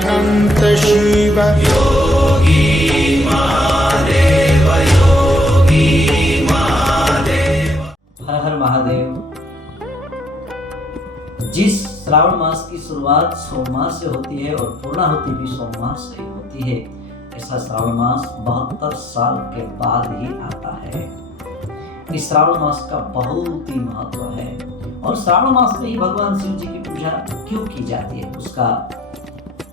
अनंत शिव योगी महादेव, योगी महादेव। हर हर महादेव। जिस श्रावण मास की शुरुआत सोमवार से होती है और पूर्णाहुति भी सोमवार से होती है, ऐसा श्रावण मास 72 साल के बाद ही आता है। इस श्रावण मास का बहुत ही महत्व है और श्रावण मास में ही भगवान शिव जी की पूजा क्यों की जाती है, उसका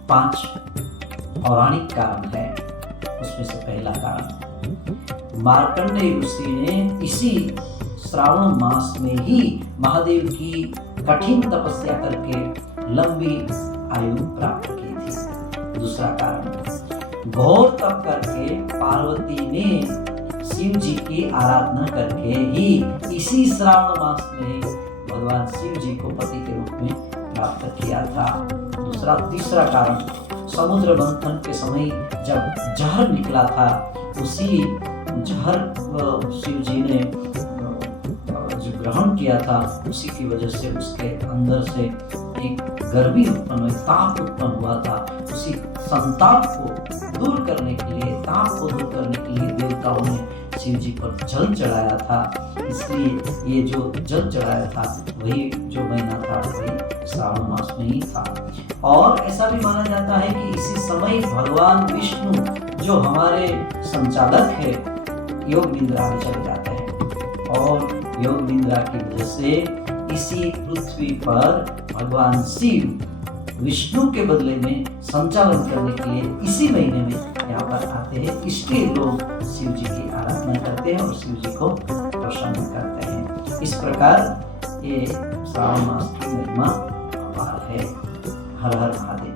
5 पौराणिक कारण है। उसमें से पहला कारण, मार्कंडेय ऋषि ने इसी श्रावण मास में ही महादेव की कठिन तपस्या करके लंबी आयु प्राप्त की थी। दूसरा कारण, घोर तप करके पार्वती ने शिव जी की आराधना करके ही इसी श्रावण मास में भगवान शिव जी को पति के रूप में प्राप्त किया था। तीसरा कारण, समुद्र मंथन के समय जब जहर निकला था, उसी जहर शिव जी ने जो ग्रहण किया था, उसी की वजह से उसके अंदर से एक गर्मी उत्पन्न हुई, ताप उत्पन्न हुआ था। उसी संताप को दूर करने के लिए, ताप को दूर करने के लिए देवताओं ने शिव जी पर जल चढ़ाया था। इसलिए ये जो जल चढ़ाया था वही जो महीना था वही श्रावण मास में ही था। और ऐसा भी माना जाता है कि इसी समय भगवान विष्णु जो हमारे संचालक है, योग निद्रा में चले जाते हैं और योग निद्रा की वजह से इसी पृथ्वी पर भगवान शिव विष्णु के बदले में संचालन करने के लिए इसी महीने में यहाँ पर आते हैं। इसलिए लोग शिव जी की आराधना करते हैं और शिव जी को प्रसन्न करते हैं। इस प्रकार ये श्रावण मास की महिमा अपार है। हर हर महादेव।